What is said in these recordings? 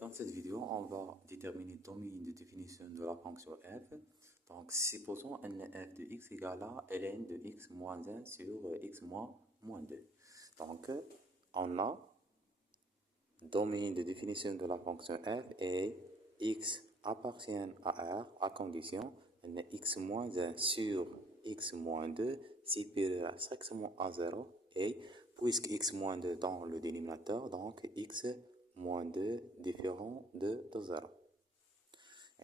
Dans cette vidéo, on va déterminer le domaine de définition de la fonction f. Donc, supposons un f de x égale à ln de x moins 1 sur x moins 2. Donc, on a le domaine de définition de la fonction f et x appartient à R à condition x moins 1 sur x moins 2 supérieur strictement à 0 et puisque x moins 2 dans le dénominateur, donc x moins 2 différent de 0.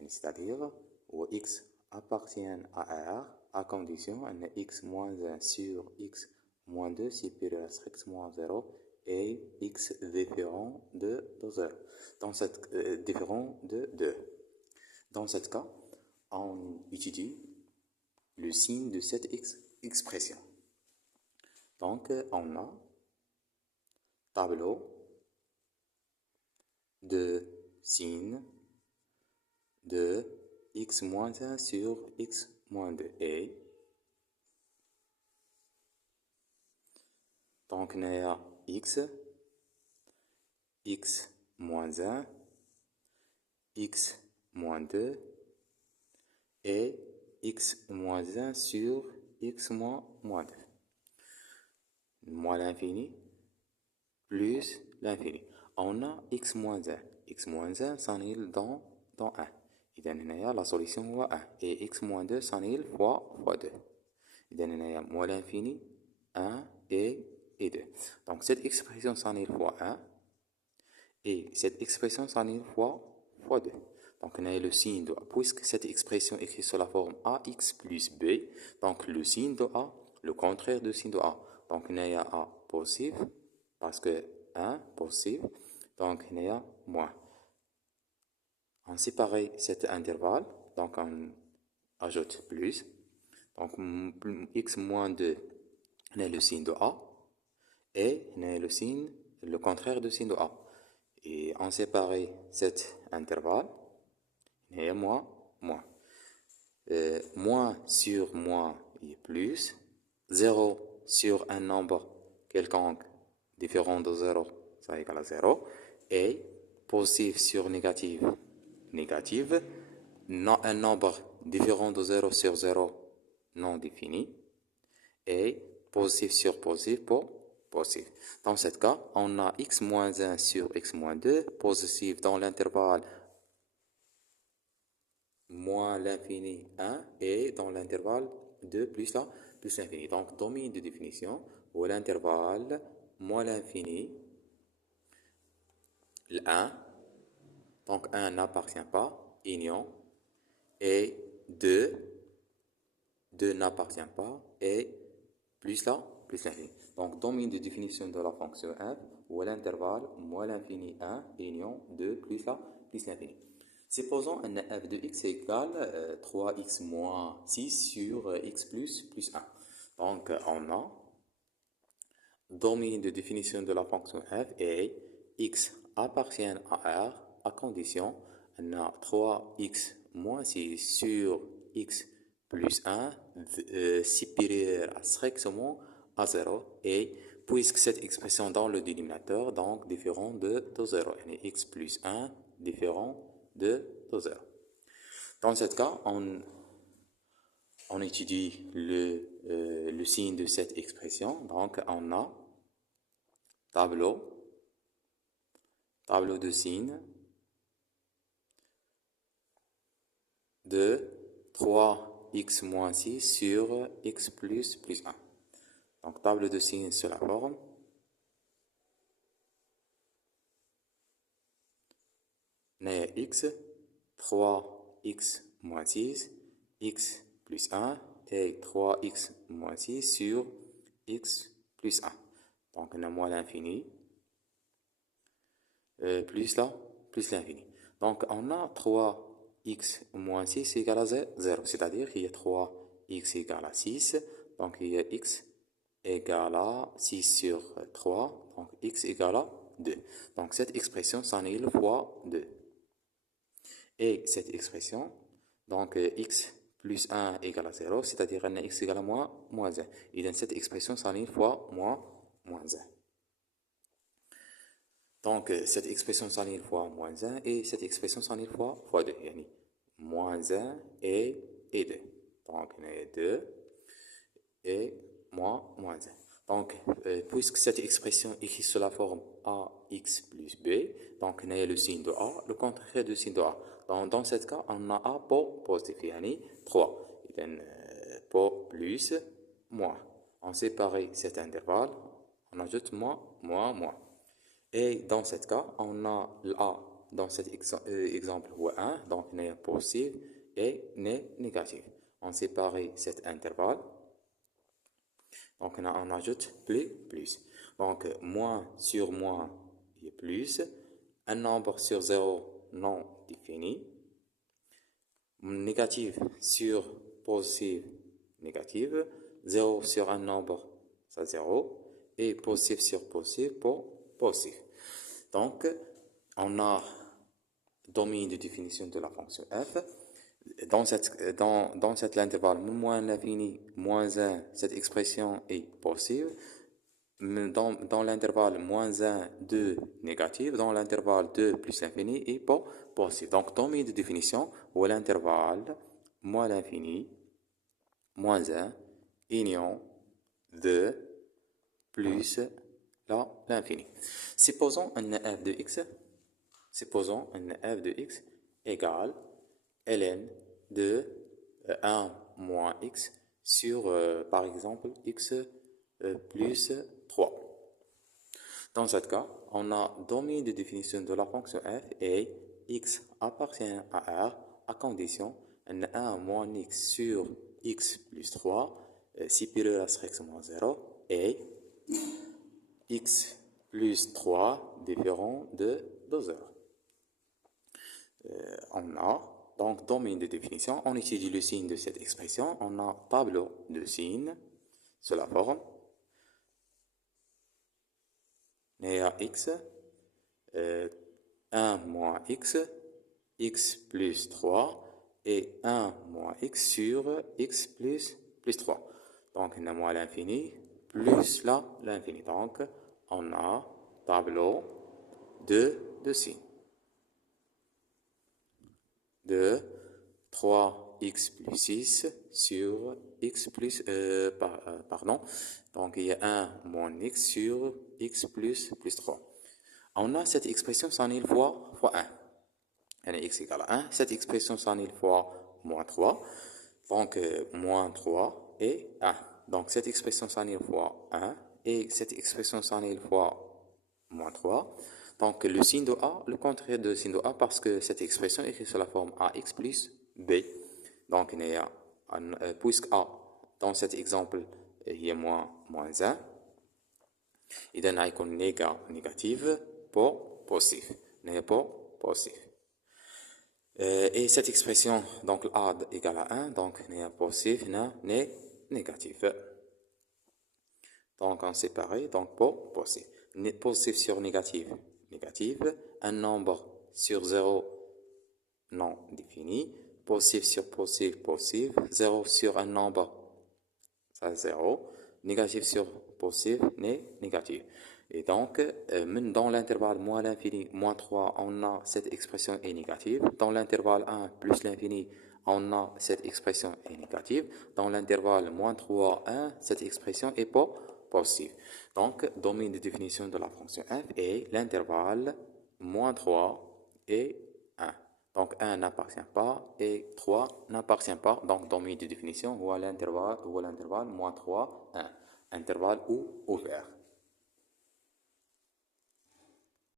C'est-à-dire où x appartient à R à condition x moins 1 sur x moins 2 supérieur strictement à 0 et x différent de 0. Différent de 2. Dans ce cas, on étudie le signe de cette expression. Donc, on a tableau de signe de x moins 1 sur x moins 2 et donc on a x moins 1, x moins 2 et x moins 1 sur x moins 2. Moins l'infini plus l'infini. On a x moins 1. x moins 1 s'annule dans 1. إذن la solution هو 1. Et x moins 2 s'annule fois 2. إذن moins l'infini 1 et 2. Donc cette expression s'annule fois 1 et cette expression s'annule fois 2. Donc on a le signe de A. Puisque cette expression est écrite sous la forme AX plus B, donc le signe de A, le contraire du signe de A. Donc on a A positif, parce que 1 positif, donc on a moins. On sépare cet intervalle, donc on ajoute plus. Donc x moins 2, on a le signe de A, et on a le contraire du signe de A. Et on sépare cet intervalle, et moins. Moins sur moins est plus. 0 sur un nombre quelconque différent de 0, ça égale à 0. Et positif sur négatif, négatif. Non, un nombre différent de 0 sur 0, non défini. Et positif sur positif pour positif. Dans ce cas, on a x moins 1 sur x moins 2, positif dans l'intervalle moins l'infini 1 et dans l'intervalle 2 plus l'infini. Donc, domaine de définition ou l'intervalle moins l'infini, le 1, donc 1 n'appartient pas, union, et 2 n'appartient pas, et plus l'infini. Donc, domaine de définition de la fonction f ou l'intervalle moins l'infini 1, union 2 plus l'infini. Supposons un f de x égale 3x moins 6 sur x plus 1. Donc, on a domaine de définition de la fonction f et x appartient à R à condition on a 3x moins 6 sur x plus 1 supérieur à strictement à 0 et puisque cette expression dans le dénominateur donc différent de 0 et x plus 1 différent de 0. Dans ce cas, on étudie le signe de cette expression. Donc, on a tableau de signe de 3x moins 6 sur x plus 1. Donc, tableau de signe sur la forme. On a x, 3x moins 6, x plus 1 et 3x moins 6 sur x plus 1. Donc, on a moins l'infini plus l'infini. Donc, on a 3x moins 6 égale à 0, c'est-à-dire qu'il y a 3x égale à 6, donc il y a x égale à 6 sur 3, donc x égale à 2. Donc, cette expression s'annule fois 2. Et cette expression, donc x plus 1 égale à 0, c'est-à-dire x égale à moins 1. Et dans cette expression s'annule fois moins 1. Donc, cette expression s'annule fois moins 1 et cette expression s'annule fois 2. Yani, moins 1 et 2. Donc, on a 2 et moins 1. Donc, puisque cette expression est écrite sous la forme AX plus B, donc on a le signe de A, le contraire du signe de A. Dans ce cas, on a A pour positif, yani 3. Et then, pour plus, moins. On sépare cet intervalle, on ajoute moins, moins. Et dans ce cas, on a l'A dans cet exemple 1, donc n'est positif et n'est négatif. On sépare cet intervalle, donc on ajoute plus. Donc moins sur moins est plus, un nombre sur 0 non défini, négatif sur positif négatif, 0 sur un nombre, ça 0, et positif sur positif pour positif. Donc, on a domaine de définition de la fonction f. Dans cet intervalle moins l'infini, moins 1, cette expression est positive. Dans l'intervalle moins 1, 2, négative. Dans l'intervalle 2 plus l'infini est positif. Donc, domaine de définition, ou l'intervalle moins l'infini, moins 1, union 2, plus l'infini. Supposons un f de x, égale ln de 1 moins x sur, par exemple, x plus 3. Dans ce cas, on a domaine de définition de la fonction f et x appartient à R à condition 1 moins x sur x plus 3 supérieur à strictement 0 et x plus 3 différent de 2 heures. On a donc domaine de définition, on utilise le signe de cette expression, on a tableau de signes sous la forme néa x 1 moins x, x plus 3 et 1 moins x sur x plus 3. Donc on a moins l'infini plus l'infini. Donc on a tableau de signes de 3x plus 6 sur x plus, pardon, donc il y a 1 moins x sur x plus 3. On a cette expression s'annule fois 1. Elle est x égale à 1. Cette expression s'annule fois moins 3. Donc moins 3 et 1. Donc cette expression s'annule fois 1 et cette expression s'annule fois moins 3. Donc le signe de A, le contraire de signe de A, parce que cette expression est écrite sous la forme AX plus B. Donc il y a, puisque A, dans cet exemple, il y a moins 1, il y a une négative pour positif. Et cette expression, donc A égale à 1, donc il y a positif, négatif. Donc on sépare, donc pour positif. Positif sur négatif, un nombre sur 0 non défini, positif sur positif, 0 sur un nombre, ça 0, négatif sur positif, négatif. Et donc, dans l'intervalle moins l'infini, moins 3, on a cette expression est négative. Dans l'intervalle 1 plus l'infini, on a cette expression est négative. Dans l'intervalle moins 3, 1, cette expression est positive. Donc, domaine de définition de la fonction f est l'intervalle moins 3 et 1. Donc, 1 n'appartient pas et 3 n'appartient pas. Donc, domaine de définition ou l'intervalle moins 3, 1. Intervalle ouvert.